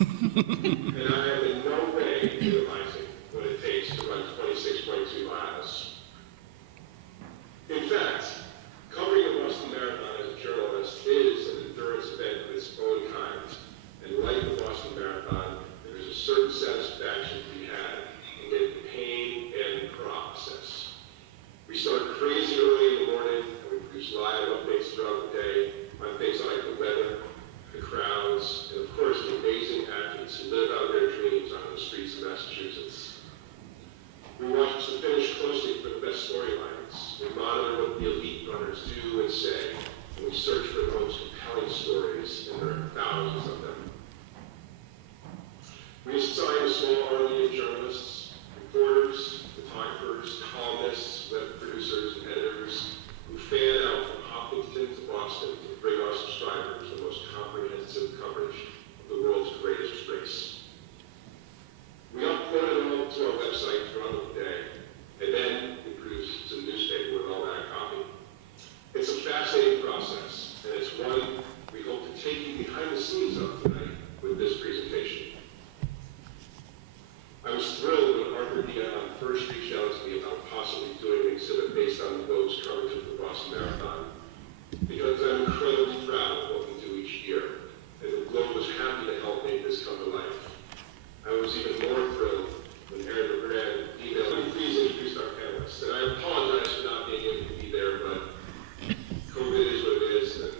And I am in no way minimizing what it takes to run 26.2 miles. In fact, covering the Boston Marathon as a journalist is an endurance event of its own kind. And like the Boston Marathon, there is a certain satisfaction to be had in getting the pain and process. We start crazy early in the morning, and we produce live updates throughout the day on things like the weather, the crowds, and of course the amazing athletes who live out their dreams on the streets of Massachusetts. We watch the finish closely for the best storylines. We monitor what the elite runners do and say, and we search for the most compelling stories, and there are thousands of them. We assign a small army of journalists, reporters, photographers, columnists, web producers, and editors who fan out from Hopkinton to Boston to bring our subscribers the most comprehensive coverage of the world's greatest race. We upload it all to our website throughout the day, and then we produce some newspaper with all that copy. It's a fascinating process, and it's one we hope to take you behind the scenes of tonight with this presentation. I was thrilled when Arthur Dion first reached out to me about possibly doing an exhibit based on the Globe's coverage of the Boston Marathon, because I'm incredibly proud of what we do each year, and the Globe was happy to help make this come to life. I was even more thrilled when Aaron LeGrand emailed me, please introduce our panelists. And I apologize for not being able to be there, but COVID is what it is, and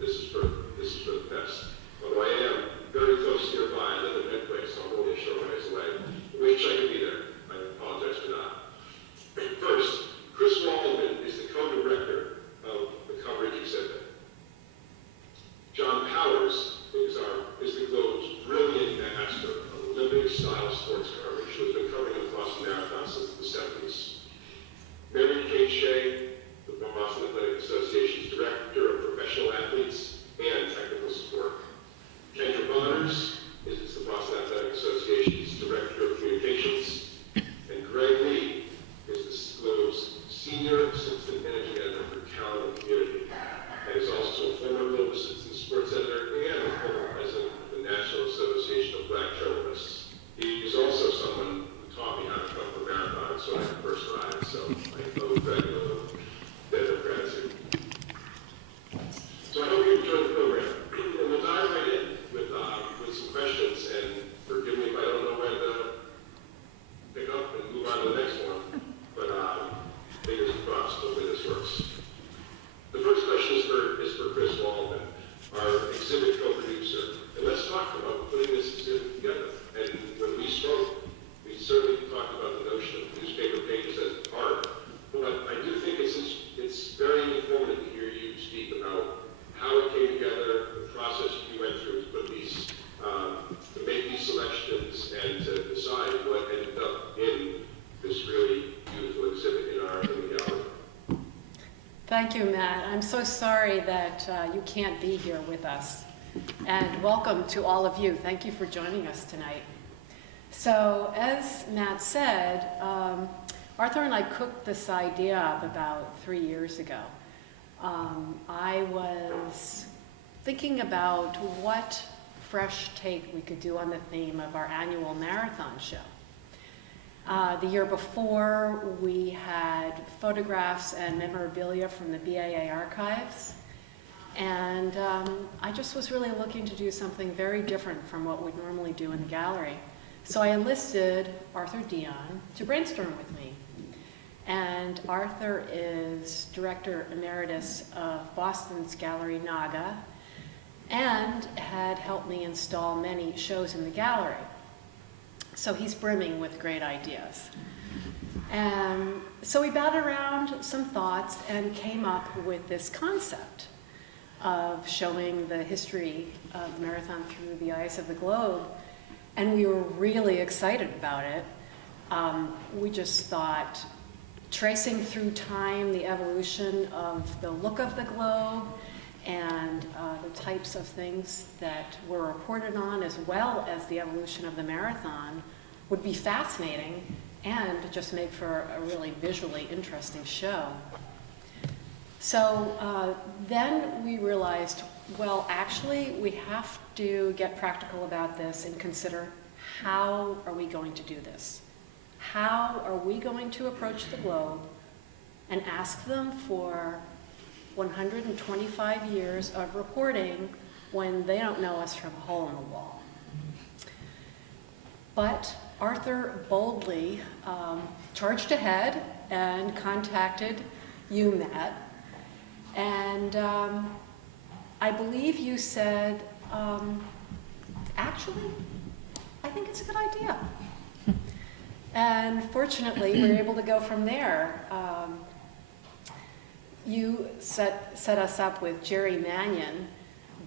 this is for the best. Although I am very close nearby, I live in Medway, so I'm only a short ways away. I wish I could be there. I apologize for not. First, Chris Waldman is the co-director of the coverage exhibit. John Powers is the Globe's brilliant master of Olympic-style sports coverage, who has been covering the Boston Marathon since the 70s. Mary Kate Shea, the Boston Athletic Association's Director of Professional Athletes and Technical Support. Kendra Bonners is the Boston Athletic Association's Director of Communications. And Greg Lee is the Globe's Senior Assistant Managing Editor for Talent and Community, and is also a former Globe Assistant Sports Editor and a former president of the National Association of Black Journalists. He is also someone who taught me how to cover marathons when I first arrived, so I owe Greg a little debt of gratitude. So I hope you enjoy the program, and we'll dive right in with some questions, and forgive me if I don't know when to pick up and move on to the next one, but fingers crossed, hopefully this works. The first question is for Chris Waldman, our exhibit co-producer, and let's talk about putting this exhibit together. And when we spoke, we certainly talked about the notion of newspaper pages as art, but I do think it's very informative to hear you speak about how it came together, the process you went through to put these, to make these selections and to decide what ended up in this really beautiful exhibit in the gallery. Thank you, Matt. I'm so sorry that you can't be here with us. And welcome to all of you. Thank you for joining us tonight. So, as Matt said, Arthur and I cooked this idea up about 3 years ago. I was thinking about what fresh take we could do on the theme of our annual marathon show. The year before, we had photographs and memorabilia from the BAA archives, and I just was really looking to do something very different from what we'd normally do in the gallery. So I enlisted Arthur Dion to brainstorm with me. And Arthur is Director Emeritus of Boston's Gallery Naga and had helped me install many shows in the gallery. So he's brimming with great ideas. And so we batted around some thoughts and came up with this concept of showing the history of the marathon through the eyes of the globe. And we were really excited about it. We just thought, tracing through time the evolution of the look of the globe and the types of things that were reported on, as well as the evolution of the marathon, would be fascinating and just make for a really visually interesting show. So then we realized Well, actually, we have to get practical about this and consider how are we going to do this? How are we going to approach the Globe and ask them for 125 years of reporting when they don't know us from a hole in the wall? But Arthur boldly charged ahead and contacted you, Matt, and I believe you said, actually, I think it's a good idea. And fortunately, we were able to go from there. You set us up with Jerry Mannion,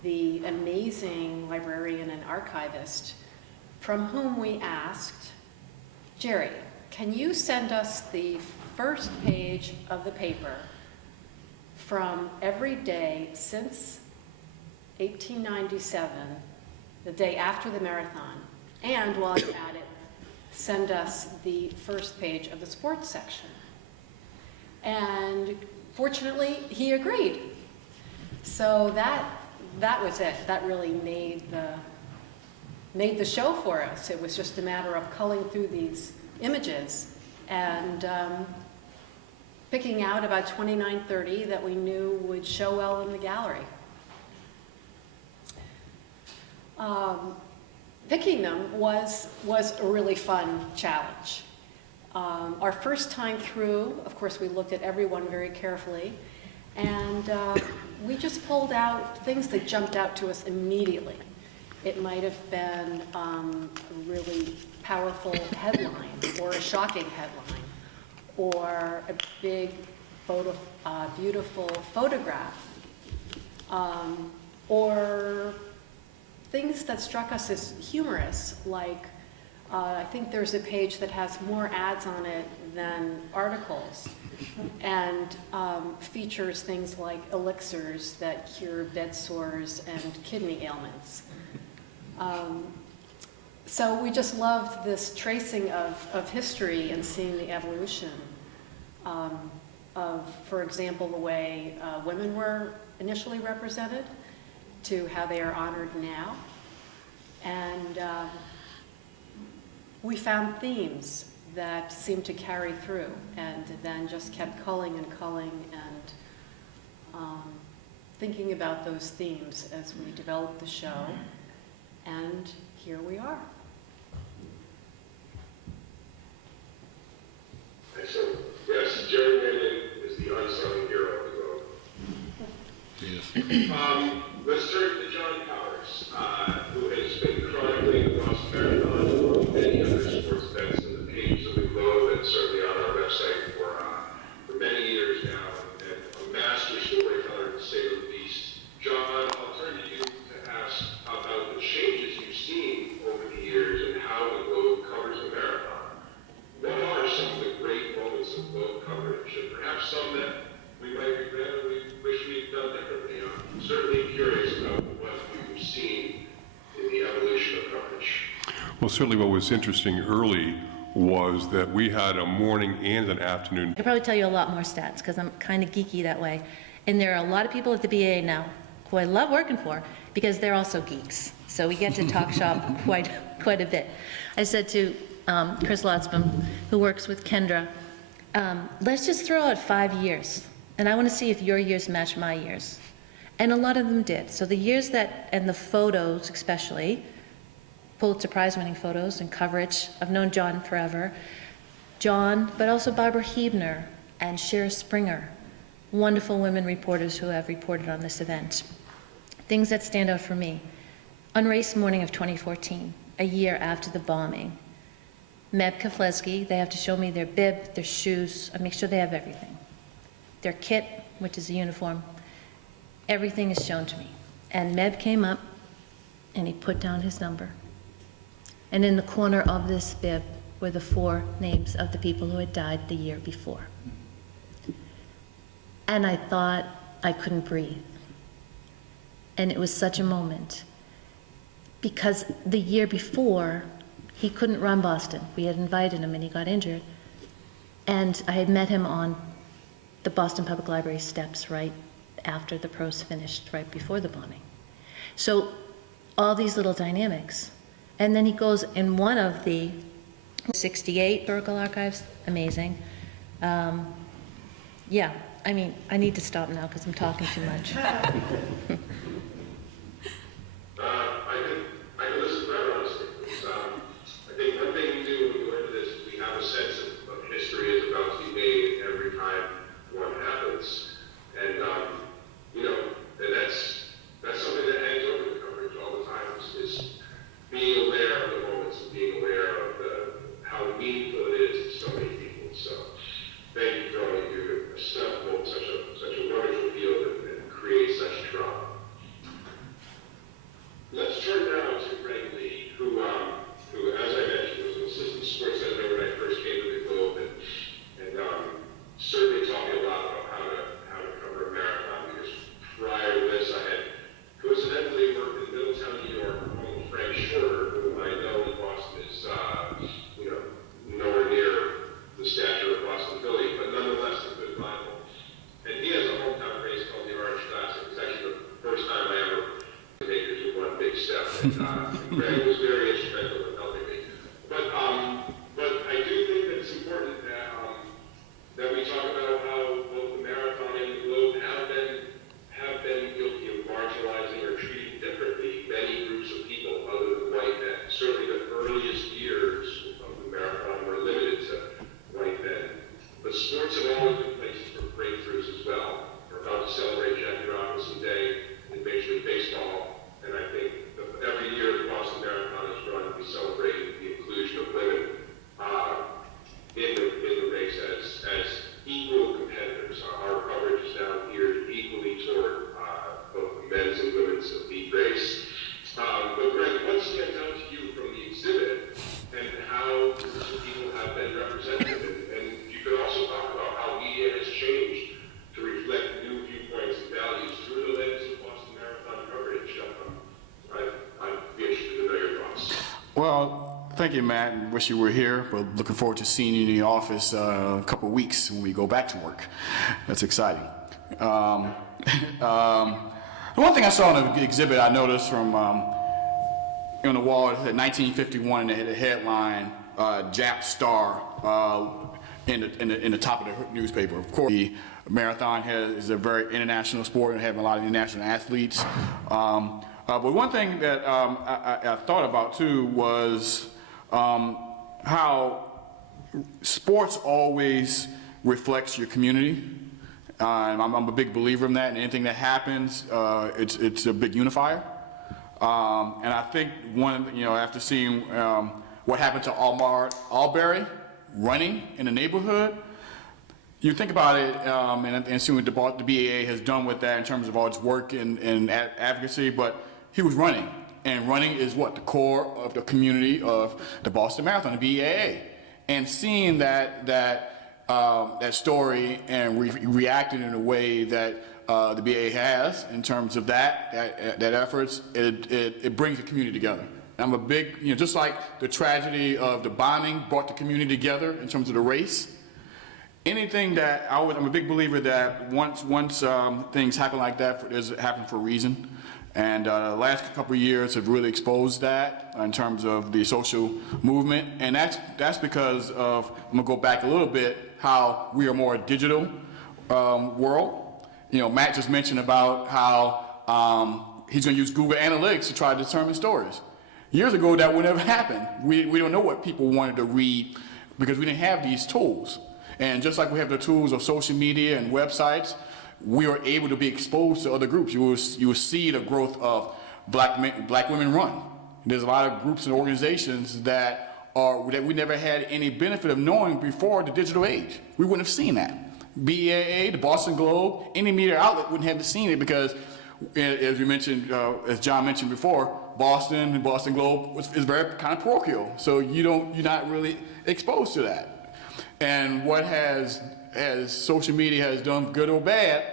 the amazing librarian and archivist, from whom we asked, Jerry, can you send us the first page of the paper from every day since 1897, the day after the marathon, and while you're at it, send us the first page of the sports section. And fortunately, he agreed. So that was it. That really made the show for us. It was just a matter of culling through these images and picking out about 29, 30 that we knew would show well in the gallery. Picking them was a really fun challenge. Our first time through, of course, we looked at everyone very carefully, and we just pulled out things that jumped out to us immediately. It might have been a really powerful headline, or a shocking headline, or a big, beautiful photograph, or things that struck us as humorous, like I think there's a page that has more ads on it than articles, and features things like elixirs that cure bed sores and kidney ailments. So we just loved this tracing of history and seeing the evolution of, for example, the way women were initially represented to how they are honored now. And we found themes that seemed to carry through, and then just kept culling and culling and thinking about those themes as we developed the show. And here we are. Excellent. Yes, Jerry Mannion is the unsung hero of the Globe. Yes. Let's turn to John Powers, who has been chronicling the Boston Marathon and many other sports events in the pages of the Globe and certainly on our website for many years now, and a master storyteller to say the least. John, I'll turn to you to ask about the changes you've seen over the years and how the Globe covers the marathon. What are some of the great moments of Globe coverage, and perhaps some that we might regret or we wish we'd done differently? I'm certainly curious about what you've seen in the evolution of coverage. Well, certainly what was interesting early was that we had a morning and an afternoon. I could probably tell you a lot more stats because I'm kind of geeky that way. And there are a lot of people at the BAA now who I love working for because they're also geeks. So we get to talk shop quite a bit. I said to Chris Lotzman, who works with Kendra, let's just throw out 5 years. And I want to see if your years match my years. And a lot of them did. So the years that, and the photos especially, Pulitzer Prize winning photos and coverage. I've known John forever. John, but also Barbara Hebner and Cher Springer, wonderful women reporters who have reported on this event. Things that stand out for me. On race morning of 2014, a year after the bombing, Meb Keflezighi, they have to show me their bib, their shoes, I make sure they have everything. Their kit, which is a uniform, everything is shown to me. And Meb came up and he put down his number. And in the corner of this bib were the 4 names of the people who had died the year before. And I thought I couldn't breathe. And it was such a moment because the year before, he couldn't run Boston. We had invited him and he got injured. And I had met him on the Boston Public Library steps right after the pros finished, right before the bombing. So all these little dynamics. And then he goes in one of the 68 Burgle archives, amazing. Yeah, I mean, I need to stop now because I'm talking too much. I can listen forever, honestly. I think one thing we do when we go into this is we have a sense of history is about to be made every time one happens. And, and that's something that hangs over the coverage all the time is being aware of the moments and being aware of how meaningful it is to so many people. So thank you for all you do to stuff such a wonderful field and create such drama. Let's turn now to Greg Lee, who, as I mentioned, was an assistant sports editor when I first came to the Globe, and certainly taught me a lot about how to cover a marathon. Because prior to this, I had coincidentally worked in Middletown, New York, home of Frank Shorter, who I know in Boston is, nowhere near the stature of Boston Philly, but nonetheless a good rival. And he has a hometown race called the Orange Classic. It's actually the first time I ever takers with one big step. And Greg was very instrumental in helping me. But I do think that it's important that we talk about how both the marathon and the Globe have been guilty of marginalizing or treating differently many groups of people other than white men. Certainly the earliest years of the marathon were limited to white men. But sports have always been places for breakthroughs as well. We're about to celebrate Jackie Robinson Day in Major League Baseball, and I think every year the Boston Marathon is run, we celebrate the inclusion of women in the race as equal competitors. Our coverage is now geared equally toward both men's and women's elite race. But Greg, what stands out to you from the exhibit and how people have been represented? And you could also talk about how media has changed to reflect new viewpoints and values through the lens of Boston Marathon coverage. I'd be interested to know your thoughts. Well, thank you, Matt, and wish you were here. We're looking forward to seeing you in the office a couple of weeks when we go back to work. That's exciting. The one thing I saw in the exhibit I noticed from on the wall, it said 1951, and they had a headline, Jap Star, in the top of the newspaper. Of course, the marathon is a very international sport and having a lot of international athletes. But one thing that I thought about too was how sports always reflects your community. I'm a big believer in that, and anything that happens, it's a big unifier. And I think after seeing what happened to Almar Alberry running in the neighborhood, you think about it and see what the BAA has done with that in terms of all its work and advocacy, but he was running. And running is what? The core of the community of the Boston Marathon, the BAA. And seeing that story and reacting in a way that the BAA has in terms of that efforts, it brings the community together. And I'm a big, just like the tragedy of the bombing brought the community together in terms of the race, anything that I'm a big believer that once things happen like that, it happen for a reason. And the last couple of years have really exposed that in terms of the social movement. And that's because of, I'm gonna go back a little bit, how we are more a digital world. Matt just mentioned about how he's gonna use Google Analytics to try to determine stories. Years ago, that would never happen. We don't know what people wanted to read because we didn't have these tools. And just like we have the tools of social media and websites, we are able to be exposed to other groups. You will see the growth of Black Women Run. There's a lot of groups and organizations that we never had any benefit of knowing before the digital age. We wouldn't have seen that. BAA, the Boston Globe, any media outlet wouldn't have seen it because, as you mentioned, as John mentioned before, Boston and Boston Globe is very kind of parochial. So you're not really exposed to that. And what as social media has done, good or bad,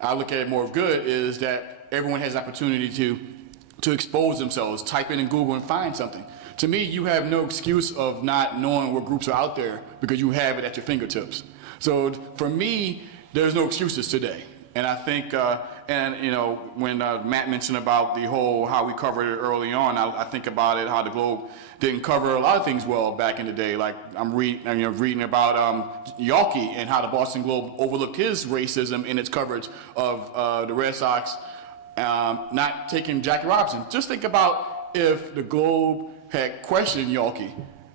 I look at it more of good, is that everyone has opportunity to expose themselves, type in Google and find something. To me, you have no excuse of not knowing what groups are out there because you have it at your fingertips. So for me, there's no excuses today. And I think and you know, when Matt mentioned about the whole how we covered it early on, I think about it how the Globe didn't cover a lot of things well back in the day. Like I'm reading about Yawkey and how the Boston Globe overlooked his racism in its coverage of the Red Sox not taking Jackie Robinson. Just think about if the Globe had questioned Yawkey.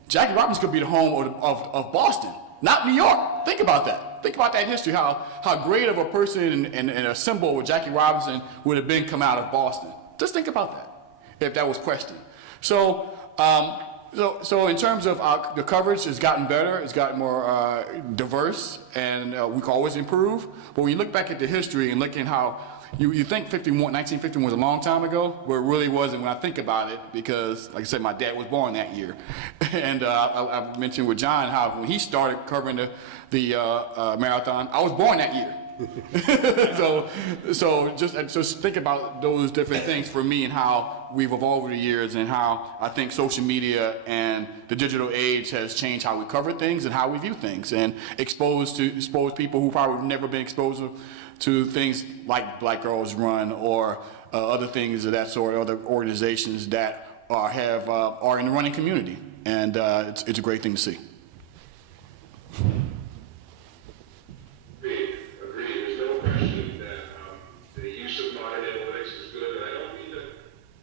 Jackie Robinson could be the home of Boston, not New York. Think about that. Think about that history, how great of a person and a symbol with Jackie Robinson would have been come out of Boston. Just think about that, if that was questioned. So in terms of the coverage, it's gotten better, it's gotten more diverse, and we can always improve. But when you look back at the history and look at how you think 1951 was a long time ago, but it really wasn't when I think about it, because, like I said, my dad was born that year. And I mentioned with John how when he started covering the marathon, I was born that year. so just think about those different things for me and how we've evolved over the years, and how I think social media and the digital age has changed how we cover things and how we view things, and expose people who probably have never been exposed to things like Black Girls Run or other things of that sort, other organizations that are in the running community, and it's a great thing to see. Agreed. There's no question that the use of modern analytics is good, and I don't mean to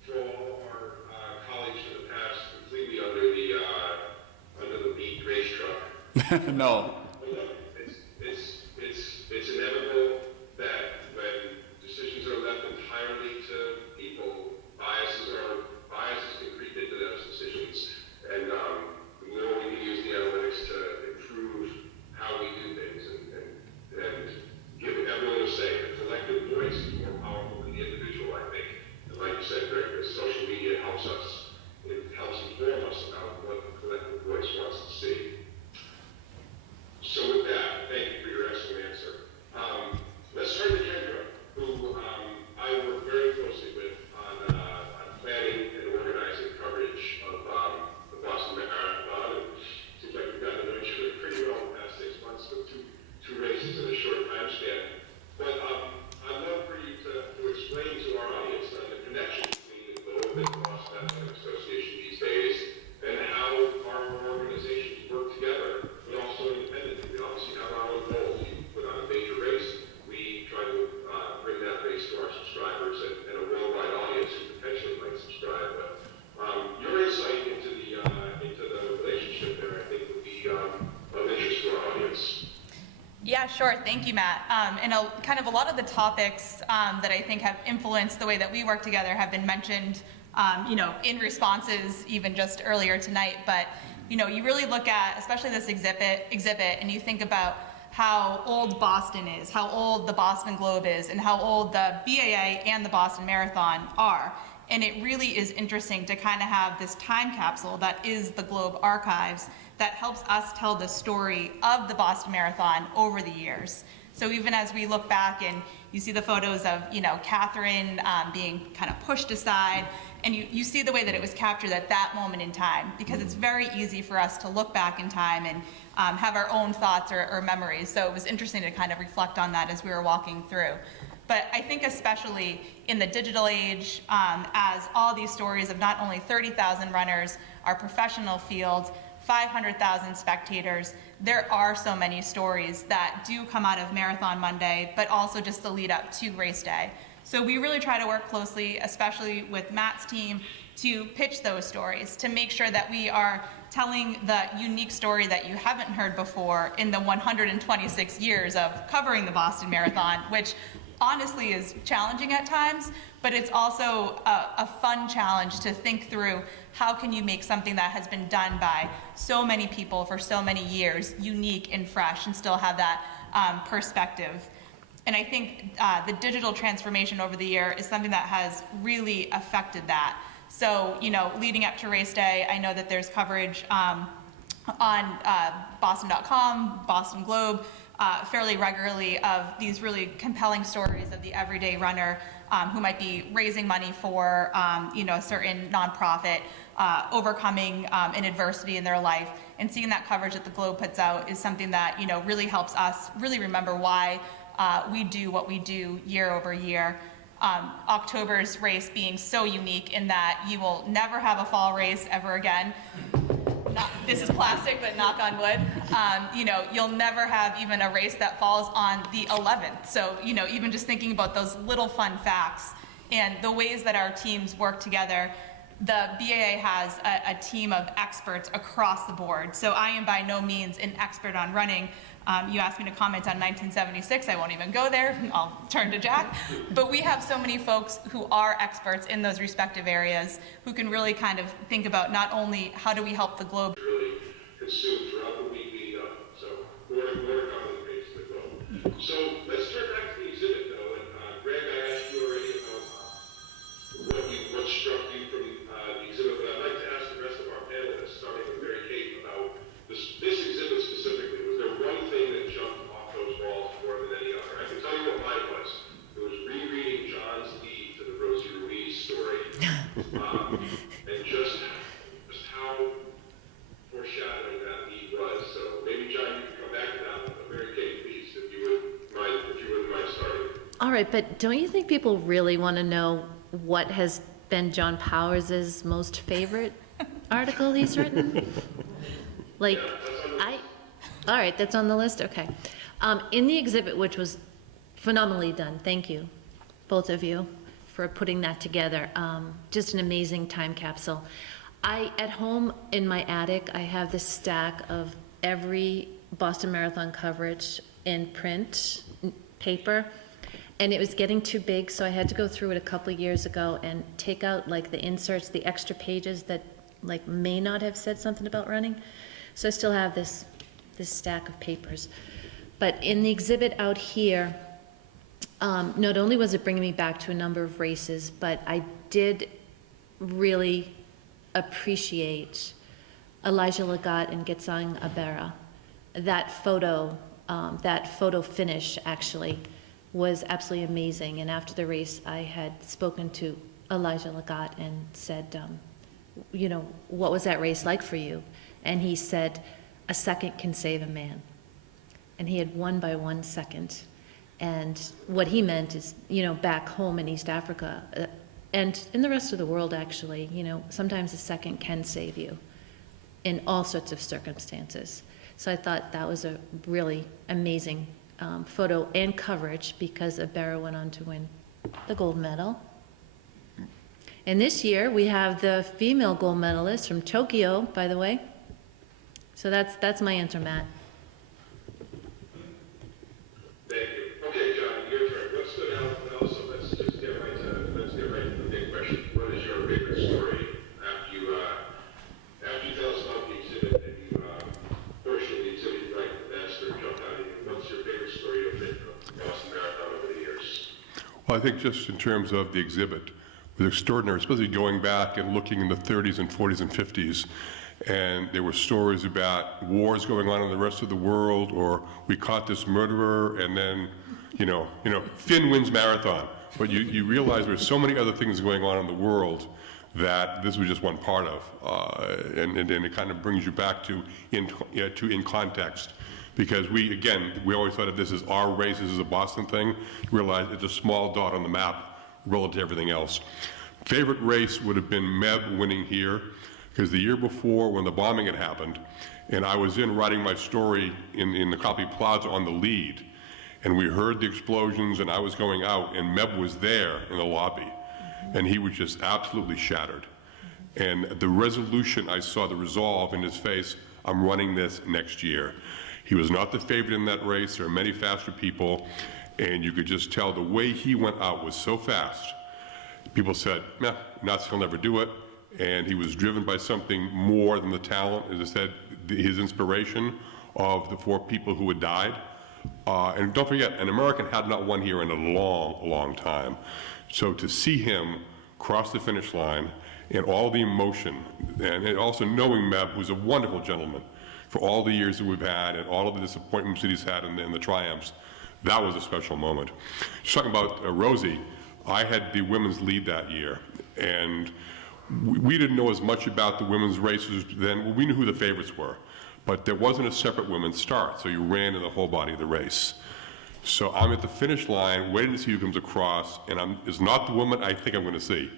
throw our colleagues in the past completely under the beat race truck. No. But look, it's inevitable that when decisions are left entirely to people, biases can creep into those decisions, and we know we can use the analytics to improve how we do things and give everyone a say. The collective voice is more powerful than the individual, I think. And like you said, Greg, the social media helps us. It helps inform us about what the collective voice wants to see. So with that, thank you for your excellent answer. Let's turn to Kendra, who I work very closely with on planning and organizing coverage of the Boston Marathon. It seems like we've gotten to know each other pretty well in the past 6 months with two races in a short time span. But I'd love for you to explain to our audience the connection between the Globe and the Boston Athletic Association these days, and how our organizations work together, but also independently. We obviously have our own goals. You put on a major race, we try to bring that race to our subscribers and a worldwide audience who potentially might subscribe. But your insight into the relationship there, I think, would be of interest to our audience. Yeah, sure. Thank you, Matt. And a lot of the topics that I think have influenced the way that we work together have been mentioned, in responses even just earlier tonight. But, you really look at, especially this exhibit, and you think about how old Boston is, how old the Boston Globe is, and how old the BAA and the Boston Marathon are. And it really is interesting to kind of have this time capsule that is the Globe archives that helps us tell the story of the Boston Marathon over the years. So even as we look back and you see the photos of, Catherine being kind of pushed aside, and you see the way that it was captured at that moment in time, because it's very easy for us to look back in time and have our own thoughts or memories. So it was interesting to kind of reflect on that as we were walking through. But I think especially in the digital age, as all these stories of not only 30,000 runners, our professional field, 500,000 spectators, there are so many stories that do come out of Marathon Monday, but also just the lead up to race day. So we really try to work closely, especially with Matt's team, to pitch those stories, to make sure that we are telling the unique story that you haven't heard before in the 126 years of covering the Boston Marathon, which honestly is challenging at times, but it's also a fun challenge to think through how can you make something that has been done by so many people for so many years unique and fresh and still have that perspective. And I think the digital transformation over the year is something that has really affected that. So, leading up to race day, I know that there's coverage on Boston.com, Boston Globe, fairly regularly of these really compelling stories of the everyday runner who might be raising money for, a certain nonprofit, overcoming an adversity in their life. And seeing that coverage that the Globe puts out is something that, really helps us really remember why we do what we do year over year. October's race being so unique in that you will never have a fall race ever again. This is plastic, but knock on wood. You'll never have even a race that falls on the 11th. So, even just thinking about those little fun facts and the ways that our teams work together, the BAA has a team of experts across the board. So I am by no means an expert on running. You asked me to comment on 1976. I won't even go there. I'll turn to Jack. But we have so many folks who are experts in those respective areas who can really kind of think about not only how do we help the globe. Really consumed throughout the week leading up. So more to come on the page of the globe. So let's turn back to the exhibit though. And Greg, I asked you already about what struck you from the exhibit, but I'd like to ask the rest of our panelists, starting with Mary Kate, about this exhibit specifically. Was there one thing that jumped off those walls more than any other? I can tell you what mine was. It was rereading John's lead to the Rosie Ruiz story, and just how foreshadowing that lead was. So maybe John, you can come back to that one. But Mary Kate, please, if you wouldn't mind starting. All right, but don't you think people really want to know what has been John Powers' most favorite article he's written? Like, all right, that's on the list, okay. In the exhibit, which was phenomenally done, thank you, both of you, for putting that together. Just an amazing time capsule. At home in my attic, I have this stack of every Boston Marathon coverage in print, paper, and it was getting too big, so I had to go through it a couple of years ago and take out like the inserts, the extra pages that like may not have said something about running. So I still have this stack of papers. But in the exhibit out here, not only was it bringing me back to a number of races, but I did really appreciate Elijah Lagat and Getsang Abera. That photo finish actually was absolutely amazing. And after the race, I had spoken to Elijah Lagat and said, what was that race like for you? And he said, a second can save a man. And he had won by 1 second. And what he meant is, back home in East Africa, and in the rest of the world actually, sometimes a second can save you in all sorts of circumstances. So I thought that was a really amazing photo and coverage because Abera went on to win the gold medal. And this year we have the female gold medalist from Tokyo, by the way. So that's my answer, Matt. Thank you. Okay, John, your turn. What stood out? And also, let's get right to the big question. What is your favorite story after you tell us about the exhibit that you portion of the exhibit you like the best or jumped out at you? What's your favorite story you've been from Boston Marathon over the years? Well, I think just in terms of the exhibit, it was extraordinary, especially going back and looking in the 30s and 40s and 50s. And there were stories about wars going on in the rest of the world, or we caught this murderer, and then, Finn wins marathon. But you realize there's so many other things going on in the world that this was just one part of, and it kind of brings you back to in context. Because we always thought of this as our race, this is a Boston thing. You realize it's a small dot on the map relative to everything else. Favorite race would have been Meb winning here, because the year before when the bombing had happened, and I was writing my story in the Copley Plaza on the lead, and we heard the explosions and I was going out and Meb was there in the lobby, and he was just absolutely shattered. And the resolution, I saw the resolve in his face, I'm running this next year. He was not the favorite in that race. There are many faster people, and you could just tell the way he went out was so fast. People said, nuts, he'll never do it. And he was driven by something more than the talent, as I said, his inspiration of the 4 people who had died. And don't forget, an American had not won here in a long, long time. So to see him cross the finish line and all the emotion, and also knowing Meb, who's a wonderful gentleman, for all the years that we've had and all of the disappointments that he's had in the triumphs, that was a special moment. Just talking about Rosie, I had the women's lead that year, and we didn't know as much about the women's races then. Well, we knew who the favorites were, but there wasn't a separate women's start, so you ran in the whole body of the race. So I'm at the finish line, waiting to see who comes across, and it's not the woman I think I'm going to see.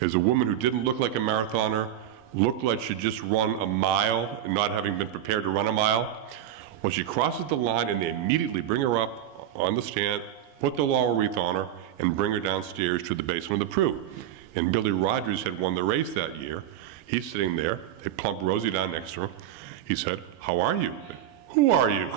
It's a woman who didn't look like a marathoner, looked like she'd just run a mile, and not having been prepared to run a mile. Well, she crosses the line, and they immediately bring her up on the stand, put the laurel wreath on her, and bring her downstairs to the basement of the Prue. And Billy Rogers had won the race that year. He's sitting there. They plump Rosie down next to him. He said, "How are you?" "Who are you?"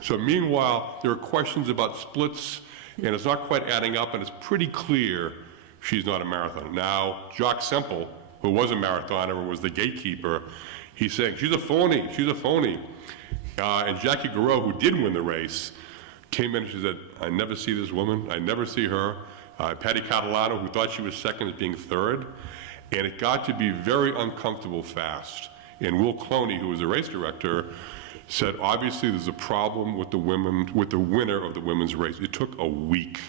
So meanwhile, there are questions about splits, and it's not quite adding up, and it's pretty clear she's not a marathoner. Now, Jock Semple, who was a marathoner and was the gatekeeper, he's saying, "She's a phony, she's a phony." And Jackie Garreau, who did win the race, came in and she said, "I never see this woman, I never see her." Patty Catalano, who thought she was second, is being third. And it got to be very uncomfortable fast. And Will Cloney, who was the race director, said, obviously there's a problem with the winner of the women's race. It took a week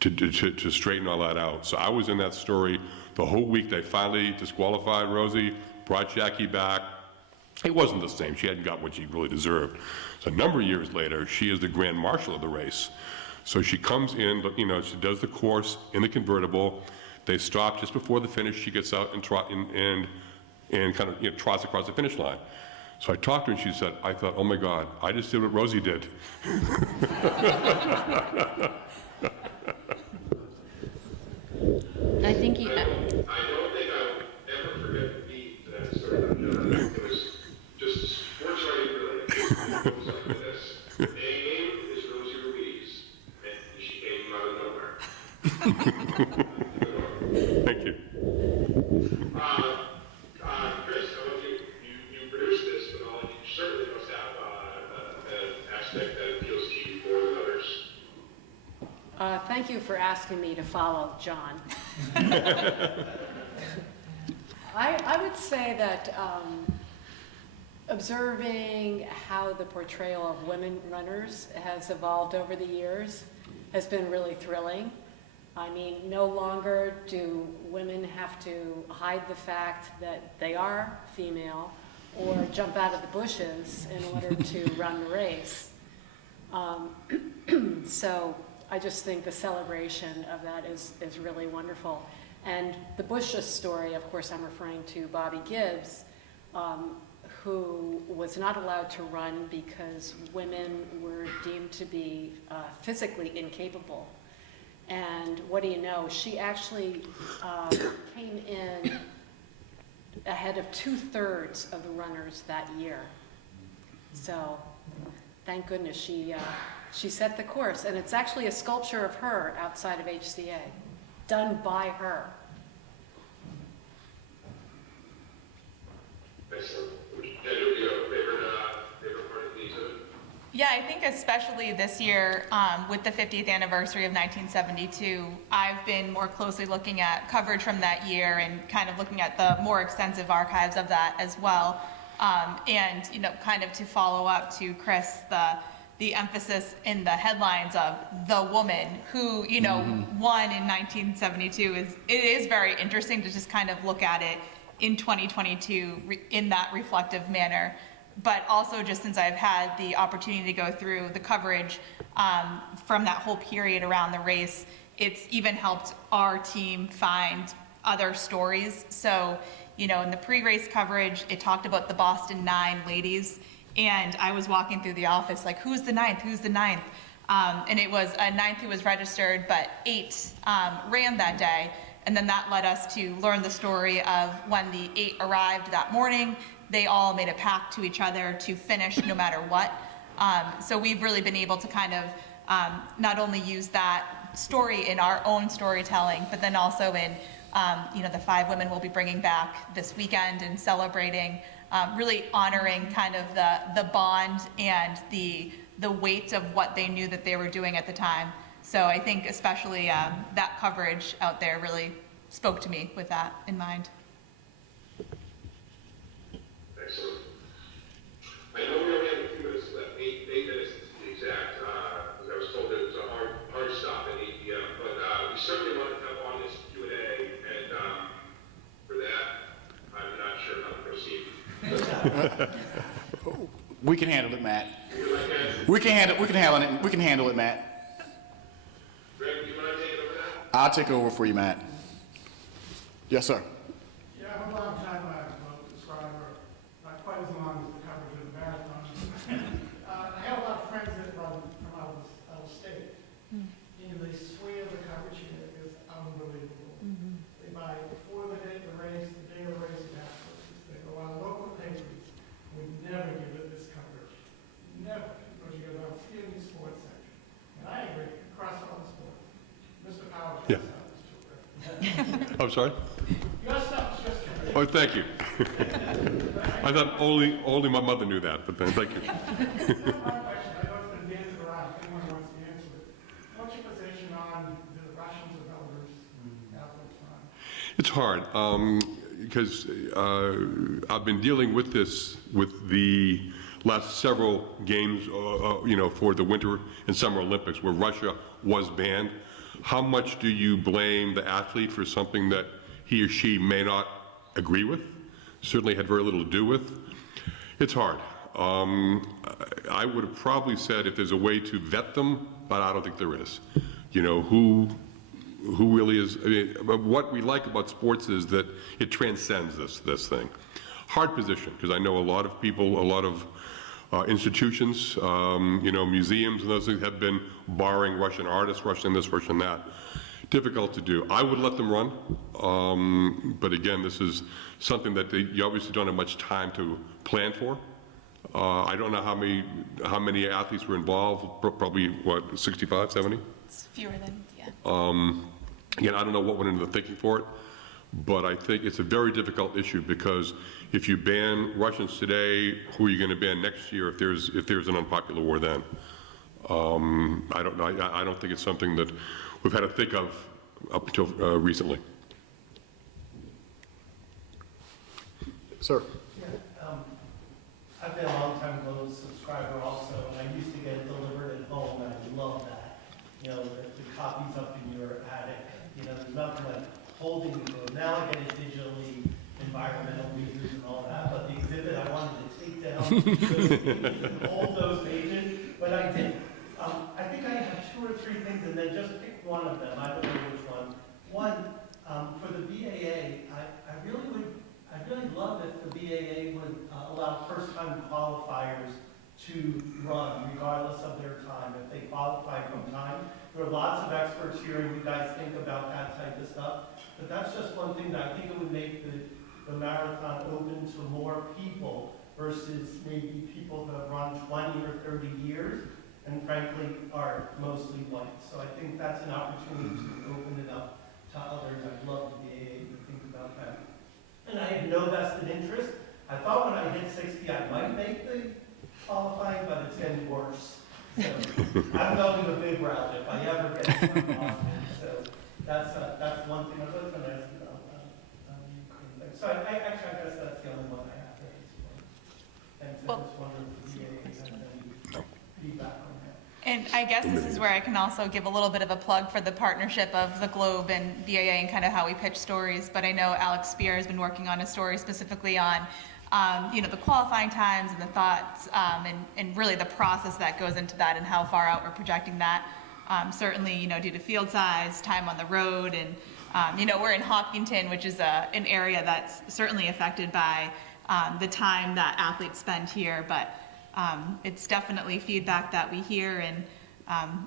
to straighten all that out. So I was in that story the whole week. They finally disqualified Rosie, brought Jackie back. It wasn't the same. She hadn't got what she really deserved. So a number of years later, she is the grand marshal of the race. So she comes in, but she does the course in the convertible. They stop just before the finish. She gets out and kind of trots across the finish line. So I talked to her and she said, "I thought, oh my God, I just did what Rosie did." I think you, I don't think I'll ever forget the beat that story. It was just sports writing related. It was like this. The name is Rosie Ruiz, and she came out of nowhere. Thank you. Chris, I don't know if you produced this, but you certainly must have an aspect that appeals to you more than others. Thank you for asking me to follow John. I would say that observing how the portrayal of women runners has evolved over the years has been really thrilling. I mean, no longer do women have to hide the fact that they are female or jump out of the bushes in order to run the race. So I just think the celebration of that is really wonderful. And the Bush's story, of course, I'm referring to Bobby Gibbs, who was not allowed to run because women were deemed to be physically incapable. And what do you know, she actually came in ahead of 2/3 of the runners that year. So thank goodness she set the course. And it's actually a sculpture of her outside of HCA, done by her. Excellent. Kendra, do you have a favorite part of the exhibit? Yeah, I think especially this year, with the 50th anniversary of 1972, I've been more closely looking at coverage from that year and kind of looking at the more extensive archives of that as well. And, kind of to follow up to Chris, the emphasis in the headlines of the woman who, won in 1972 it is very interesting to just kind of look at it in 2022 in that reflective manner. But also just since I've had the opportunity to go through the coverage from that whole period around the race, it's even helped our team find other stories. So, in the pre-race coverage, it talked about the Boston 9 ladies, and I was walking through the office like, who's the ninth? Who's the ninth? And it was a ninth who was registered, but 8 ran that day. And then that led us to learn the story of when the 8 arrived that morning. They all made a pact to each other to finish no matter what. So we've really been able to kind of not only use that story in our own storytelling, but then also in the 5 women we'll be bringing back this weekend and celebrating, really honoring kind of the bond and the weight of what they knew that they were doing at the time. So I think especially that coverage out there really spoke to me with that in mind. Excellent. I know we only have a few minutes left, 8 minutes to be exact, because I was told it was a hard stop at 8 p.m., but we certainly want to have on this Q&A, and for that, I'm not sure how to proceed. We can handle it, Matt. Would you like to ask We can handle it, Matt. Greg, do you mind taking over that? I'll take over for you, Matt. Yes, sir. Yeah, I'm a long-time subscriber, not quite as long as the coverage of the marathon. I have a lot of friends that run from out of state, and they swear the coverage here is unbelievable. They buy it before the day of the race, the day of the race, and afterwards. They go on local papers, would never give it this coverage. Never, because you have an outstanding sports section. And I agree, across all the sports. Mr. Powers, Yeah. your stuff is too great. I'm sorry? Your stuff is just too great. Oh, thank you. I thought only my mother knew that, but then, thank you. It's not my question, I know it's been danced around, if anyone wants to answer it. What's your position on the Russians or Belarus athletes run? It's hard, because I've been dealing with this with the last several games, for the Winter and Summer Olympics, where Russia was banned. How much do you blame the athlete for something that he or she may not agree with? Certainly had very little to do with. It's hard. I would have probably said if there's a way to vet them, but I don't think there is. Who really is, what we like about sports is that it transcends this thing. Hard position, because I know a lot of people, a lot of institutions, museums and those things have been borrowing Russian artists, Russian this, Russian that. Difficult to do. I would let them run, but again, this is something that you obviously don't have much time to plan for. I don't know how many athletes were involved, probably, 65, 70? It's fewer than, yeah. Again, I don't know what went into the thinking for it, but I think it's a very difficult issue because if you ban Russians today, who are you going to ban next year if there's an unpopular war then? I don't know. I don't think it's something that we've had to think of up until recently. Sir. I've been a long time Globe subscriber also, and I used to get it delivered at home, and I love that. The copies up in your attic, there's nothing like holding the Globe. Now I get it digitally, environmental reasons and all that, but the exhibit I wanted to take down those pages and hold those pages, but I didn't. I think I have 2 or 3 things, and then just pick one of them. I don't know which one. One, for the BAA, I'd really love if the BAA would allow first-time qualifiers to run regardless of their time, if they qualify from time. There are lots of experts here, and you guys think about that type of stuff, but that's just one thing that I think it would make the marathon open to more people versus maybe people that have run 20 or 30 years and frankly are mostly white. So I think that's an opportunity to open it up to others. I'd love the BAA to think about that. And I have no vested interest. I thought when I hit 60, I might make the qualifying, but it's getting worse. So I'm going the big route if I ever get to Boston. So that's one thing I was going to ask about Ukraine. So I guess that's the only one I have at this point. Thanks. I just wondered if the BAA has any feedback on that. And I guess this is where I can also give a little bit of a plug for the partnership of the Globe and BAA and kind of how we pitch stories. But I know Alex Spear has been working on a story specifically on, the qualifying times and the thoughts and really the process that goes into that and how far out we're projecting that. Certainly, due to field size, time on the road, and, we're in Hopkinton, which is an area that's certainly affected by the time that athletes spend here. But it's definitely feedback that we hear, and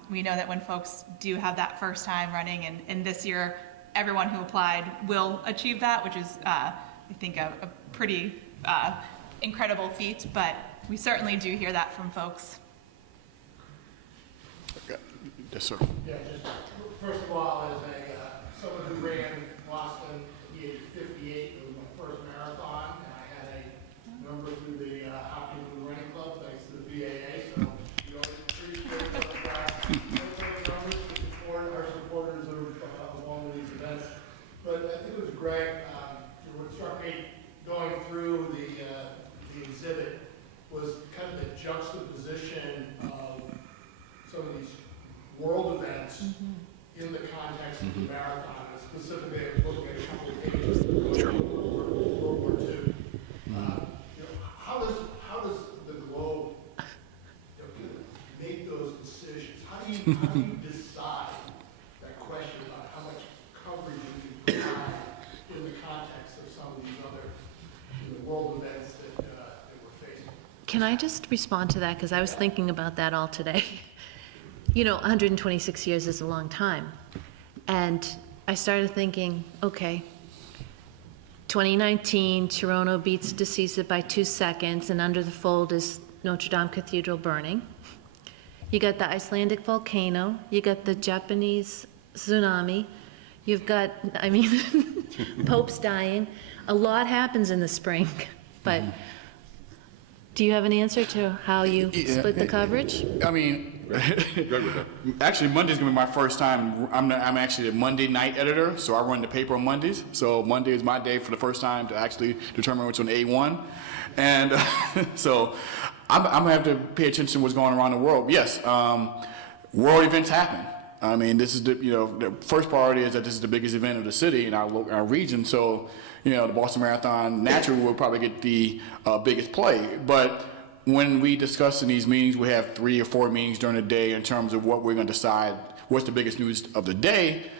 we know that when folks do have that first time running, and this year everyone who applied will achieve that, which is I think a pretty incredible feat, but we certainly do hear that from folks. Yes, sir. Yeah, just, first of all, as someone who ran Boston at the age of 58, it was my first marathon, and I had a number through the Hopkins Running Club, thanks to the BAA, so we always appreciate those numbers to support our supporters along with these events. But I think it was Greg, what struck me going through the exhibit was kind of the juxtaposition of some of these world events in the context of the marathon, and specifically I was looking at a couple of pages from World War II. How does the Globe how do you decide that question about how much coverage you can provide in the context of some of these other world events that we're facing? Can I just respond to that? Because I was thinking about that all today. You know, 126 years is a long time. And I started thinking, okay, 2019, Toronto beats Decisa by 2 seconds, and under the fold is Notre Dame Cathedral burning. You got the Icelandic volcano, you got the Japanese tsunami, you've got, I mean, popes dying. A lot happens in the spring, but do you have an answer to how you split the coverage? I mean, actually, Monday's gonna be my first time. I'm actually the Monday night editor, so I run the paper on Mondays. So Monday is my day for the first time to actually determine what's on A1, and so I'm gonna have to pay attention to what's going on around the world. Yes, world events happen. I mean, this is the first priority is that this is the biggest event of the city in our region. So the Boston Marathon naturally will probably get the biggest play, but when we discuss in these meetings, we have 3 or 4 meetings during the day in terms of what we're going to decide what's the biggest news of the day.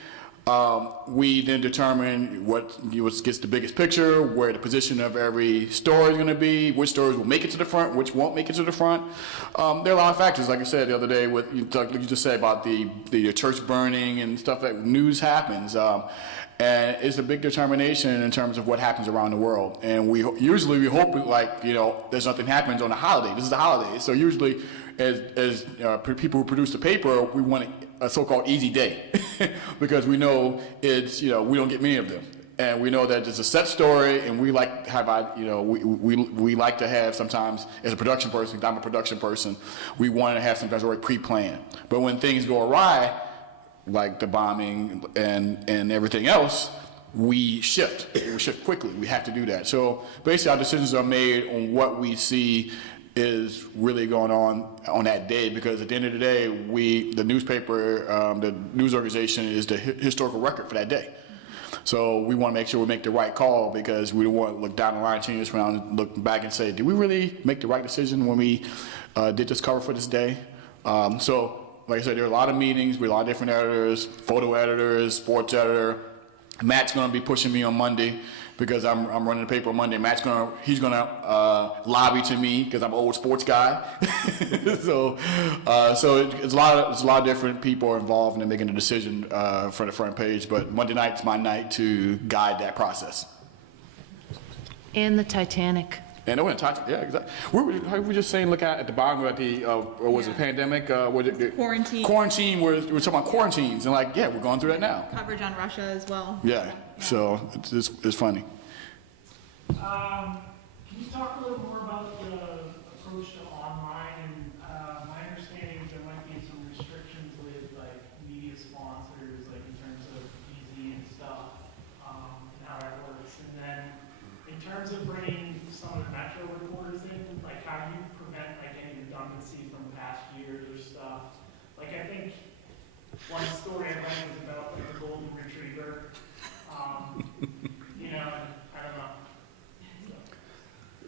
We then determine what gets the biggest picture, where the position of every story is going to be, which stories will make it to the front, which won't make it to the front. There are a lot of factors, like I said the other day, like you just said about the church burning and stuff. That news happens. And it's a big determination in terms of what happens around the world. And we hope there's nothing happens on a holiday. This is a holiday. So usually as people who produce the paper, we want a so-called easy day because we know it's, we don't get many of them. And we know that it's a set story, and we like to have, we like to have sometimes, as a production person, I'm a production person, we want to have sometimes already pre-planned. But when things go awry, like the bombing and everything else, we shift. We shift quickly. We have to do that. So basically, our decisions are made on what we see is really going on that day, because at the end of the day, the newspaper, the news organization is the historical record for that day. So we want to make sure we make the right call, because we don't want to look down the line 10 years from now and look back and say, did we really make the right decision when we did this cover for this day? So like I said, there are a lot of meetings with a lot of different editors, photo editors, sports editor. Matt's going to be pushing me on Monday because I'm running the paper on Monday. He's going to lobby to me because I'm an old sports guy. so it's a lot of different people involved in making the decision for the front page. But Monday night's my night to guide that process. And the Titanic. And yeah, exactly. We were just saying, look at the bottom of the, or was it pandemic? Quarantine. Quarantine, we're talking about quarantines, and we're going through that now. Coverage on Russia as well. Yeah. So it's funny. Can you talk a little more about the approach to online? And my understanding is there might be some restrictions with media sponsors, in terms of easy and stuff, and how that works. And then in terms of bringing some of the metro reporters in, how do you prevent any redundancy from past years or stuff? I think one story I read was about the golden retriever. And I don't know.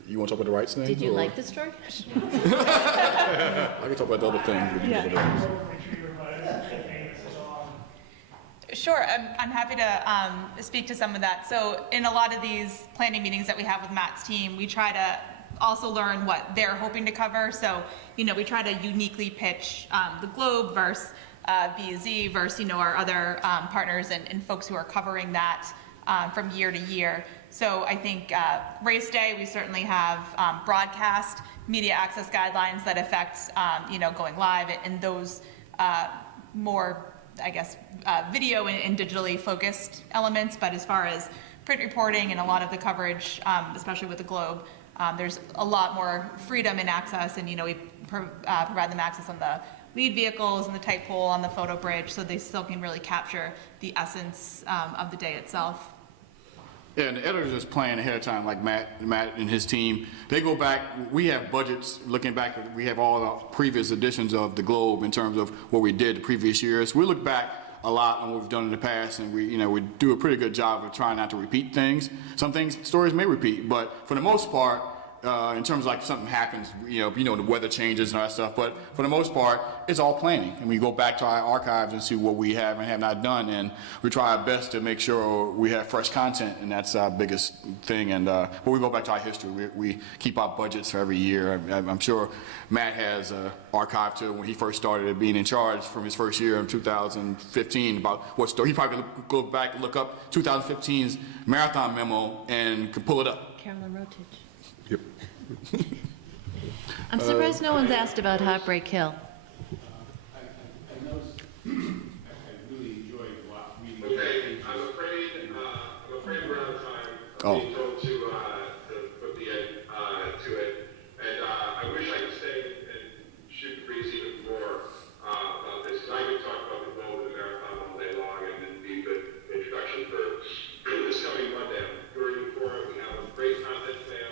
You want to talk about the rights thing? Did you like the story? I can talk about the other things. Golden retriever, but it's famous. So, Sure, I'm happy to speak to some of that. So in a lot of these planning meetings that we have with Matt's team, we try to also learn what they're hoping to cover. So, we try to uniquely pitch the Globe versus VZ versus, our other partners and folks who are covering that from year to year. So I think race day, we certainly have broadcast media access guidelines that affect, going live and those more, video and digitally focused elements. But as far as print reporting and a lot of the coverage, especially with the Globe, there's a lot more freedom in access, and we provide them access on the lead vehicles and the type poll on the photo bridge, so they still can really capture the essence of the day itself. Yeah, and the editors just plan ahead of time, like Matt and his team. They go back. We have budgets. Looking back, we have all the previous editions of the Globe in terms of what we did the previous years. We look back a lot on what we've done in the past, and we do a pretty good job of trying not to repeat things. Some stories may repeat, but for the most part, in terms of like something happens, the weather changes and all that stuff. But for the most part, it's all planning. And we go back to our archives and see what we have and have not done. And we try our best to make sure we have fresh content, and that's our biggest thing. And but we go back to our history. We keep our budgets for every year. I'm sure Matt has an archive to when he first started being in charge from his first year in 2015 about what story. He probably could go back and look up 2015's marathon memo and could pull it up. Carolyn Rotich. Yep. I'm surprised no one's asked about Heartbreak Hill. I noticed, I really enjoyed reading. Okay, I'm afraid we're out of time. Oh. I'm being told to put the end to it. And I wish I could stay and shoot the breeze even more about this. I could talk about the goal of the marathon all day long, and it'd be a good introduction for this coming Monday. I'm going for it. We have a great content plan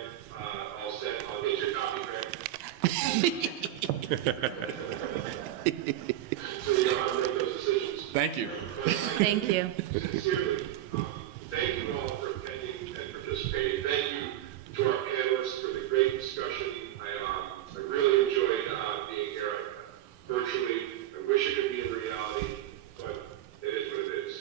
all set. I'll get your copy, Greg. So you know how to make those decisions. Thank you. Thank you. Sincerely, thank you all for attending and participating. Thank you to our panelists for the great discussion. I really enjoyed being here virtually. I wish it could be in reality, but it is what it is.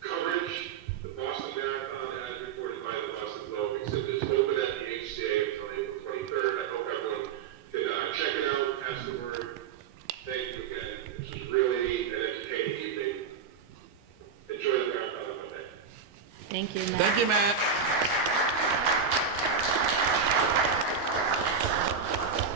Coverage, the Boston Marathon, as reported by the Boston Globe, exhibit is open at the HCA until April 23rd. I hope everyone can check it out, pass the word. Thank you again. This was really an entertaining evening. Enjoy the marathon on Monday. Thank you, Matt. Thank you, Matt.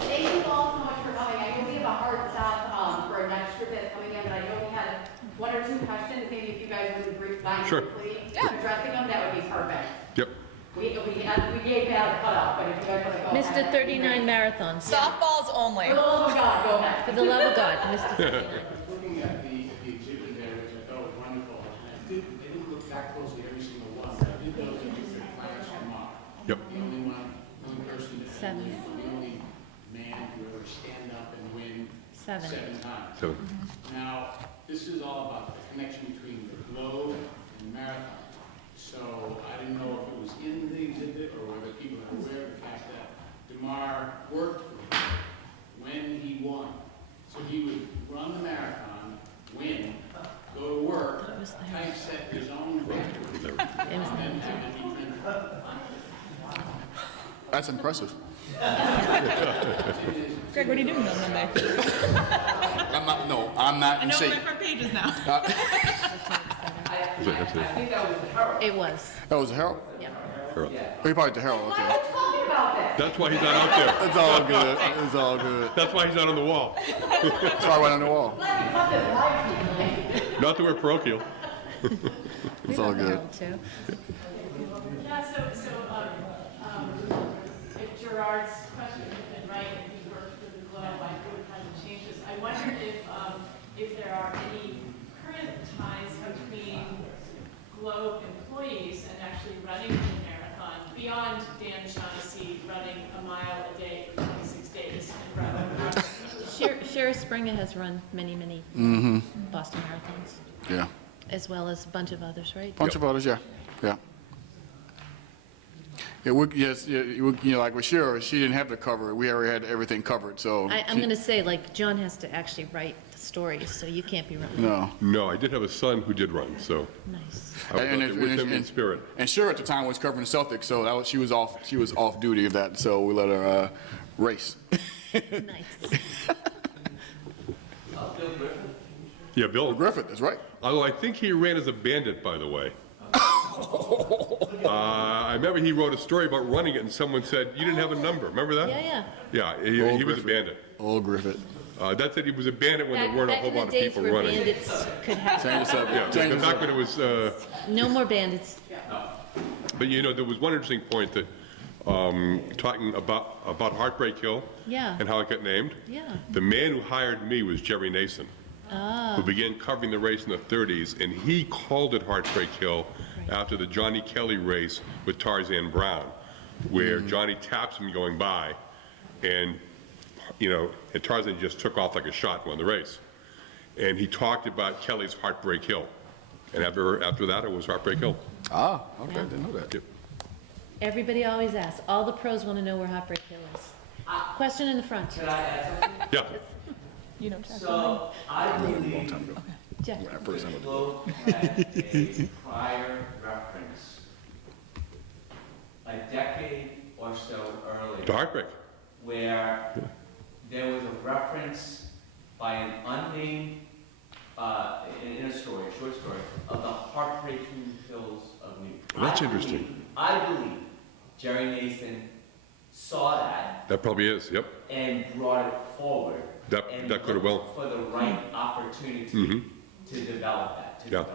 Thank you all so much for coming. I know we have a hard stop for our next group that's coming in, but I know we had one or two questions. Maybe if you guys would brief Sure. briefly addressing them, that would be perfect. Yep. We gave that a cutoff, but if you guys want to go Mr. ahead. 39 Marathons. Softballs only. For the love of God, go ahead. For the love of God, Mr. 39. I was looking at the exhibit there, which I thought was wonderful. And I didn't look that closely at every single one, but I did notice that you said Clarence Lamar. Yep. The only person, Seven. the only man to ever stand up and win Seven. 7 times. So, Now, this is all about the connection between the globe and marathon. So I didn't know if it was in the exhibit or whether people are aware of the fact that DeMar worked for him when he won. So he would run the marathon, win, go to work, typeset his own record, It was and have it be printed. That's impressive. Greg, what are you doing on Monday? I'm not I in know shape. we're front pages now. It was. That was a Herald? Yeah. Oh, you probably the Herald, okay. Let's talk about this. that's why he's not out there. It's all good. It's all good. That's why he's not on the wall. That's why I went on the wall. Glad we cut this live tonight. Not that we're parochial. It's all good. Too. Yeah, if Gerard's question had been right, and he worked for the Globe, I would kind of change this. I wondered if there are any current ties between Globe employees and actually running the marathon, beyond Dan Shaughnessy running a mile a day for 26 days and running. Sheriff Springer has run many Boston marathons, Yeah. as well as a bunch of others, right? Bunch of others, yeah. Yeah. Yeah, like with Shira, she didn't have to cover it. We already had everything covered, so. I'm going to say, like, John has to actually write the stories, so you can't be running. No. No, I did have a son who did run, so Nice. I was out there with him in spirit. And Shira at the time was covering the Celtics, so she was off duty of that, so we let her race. Nice. Yeah, Bill. Griffith, that's right. Although I think he ran as a bandit, by the way. I remember he wrote a story about running it, and someone said, you didn't have a number. Remember that? Yeah. Yeah, he was a bandit. Old Griffith. That said he was a bandit when there weren't a whole lot of people running. Back in the days where bandits could have, Change this up. Yeah, Change but this back up. when it was, no more bandits. but there was one interesting point that, talking about Heartbreak Hill. Yeah. And how it got named. Yeah. The man who hired me was Jerry Nason. Who began covering the race in the 30s, and he called it Heartbreak Hill after the Johnny Kelly race with Tarzan Brown, where Johnny taps him going by, and and Tarzan just took off like a shot and won the race. And he talked about Kelly's Heartbreak Hill, and after that it was Heartbreak Hill. Ah, okay, I didn't know that. Yep. Everybody always asks. All the pros want to know where Heartbreak Hill is. Question in the front. Could I add something? Yeah. So, I believe Jeff. that Globe had a prior reference a decade or so earlier. To Heartbreak. Where there was a reference by an unnamed, in a story, a short story, of the heartbreaking hills of New York. Well, that's interesting. I believe Jerry Mason saw that That probably is, yep. and brought it forward. That could have well. looked for the right opportunity to develop that, Yeah. it.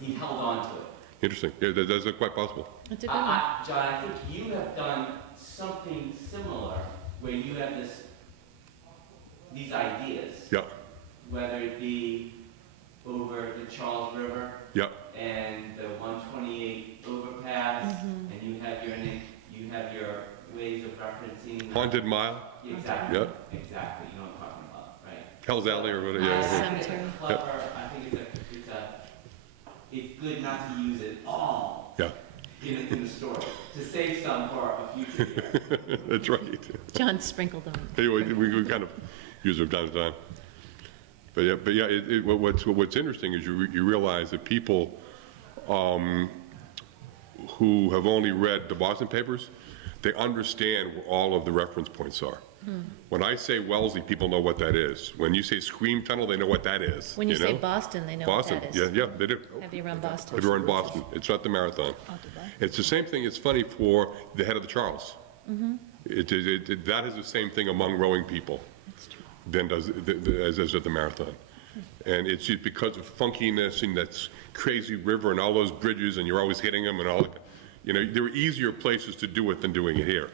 He held on to it. Interesting. Yeah, that's quite possible. That's a good one. John, I think you have done something similar where you have these ideas. Yeah, Whether it be over the Charles River yeah, and the 128 overpass, and you have your ways of referencing. Haunted Mile, Exactly. Yeah. Exactly. You know what I'm talking about, right? Hell's Alley or whatever, yeah. Cemetery. Clever. I think it's good not to use it all Yeah, in the story, to save some for a future year. that's right. John sprinkled them. Anyway, we kind of use it from time to time. But yeah, what's interesting is you realize that people who have only read the Boston papers, they understand where all of the reference points are. When I say Wellesley, people know what that is. When you say Scream Tunnel, they know what that is. When you say know? Boston, they know Boston, what that is. yeah, they do. Have you run Boston? If you're in Boston, it's not the marathon. It's the same thing, it's funny for the head of the Charles. That is the same thing among rowing people than as at the marathon. And it's just because of funkiness and that crazy river and all those bridges and you're always hitting them and all, there are easier places to do it than doing it here.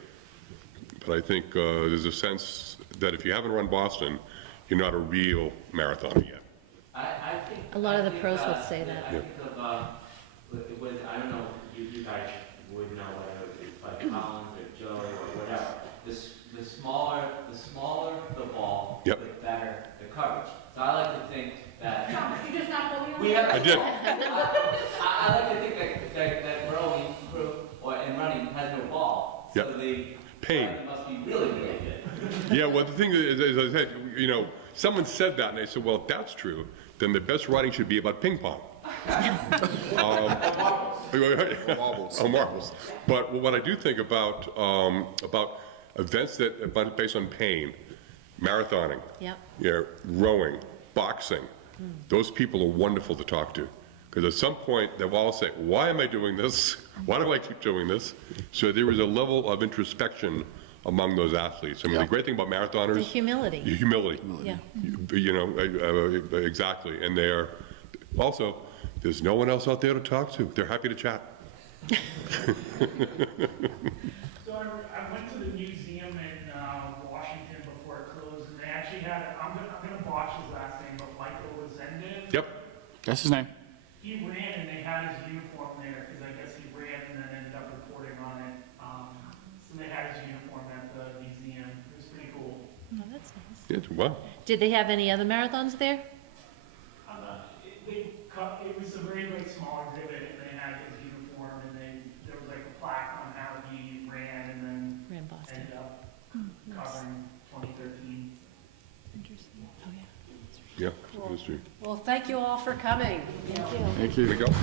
But I think there's a sense that if you haven't run Boston, you're not a real marathoner yet. I think A lot of the pros would say that. I think of, I don't know, you guys would know whether it's like Collins or Joe or whatever. The smaller the ball, Yep. the better the coverage. So I like to think that John, did you just not vote me on we that? have. I did. I like to think that rowing and running has no ball. Yep. So the Pain. running must be really, really good. Yeah, well, the thing is, as I said, someone said that, and I said, well, if that's true, then the best writing should be about ping pong. Marbles. Oh, marbles. But what I do think about events that based on pain, marathoning, Yep. rowing, boxing, those people are wonderful to talk to. Because at some point, they'll all say, why am I doing this? Why do I keep doing this? So there is a level of introspection among those athletes. I mean, the great thing about marathoners... The humility. Humility. Yeah. Exactly. And they're... Also, there's no one else out there to talk to. They're happy to chat. So I went to the museum in Washington before it closed, and they actually had, I'm gonna botch his last name, but Michael Zenden. Yep. That's his name. He ran and they had his uniform there, because I guess he ran and then ended up reporting on it. So they had his uniform at the museum. It was pretty cool. Oh, that's nice. Yeah, wow. Did they have any other marathons there? It was a very small exhibit, and they had his uniform, and there was like a plaque on how he ran, and then Ran Boston. ended up covering 2013. Interesting. Oh, yeah. Yeah, it's true. Well, thank you all for coming. Thank you. Here we go.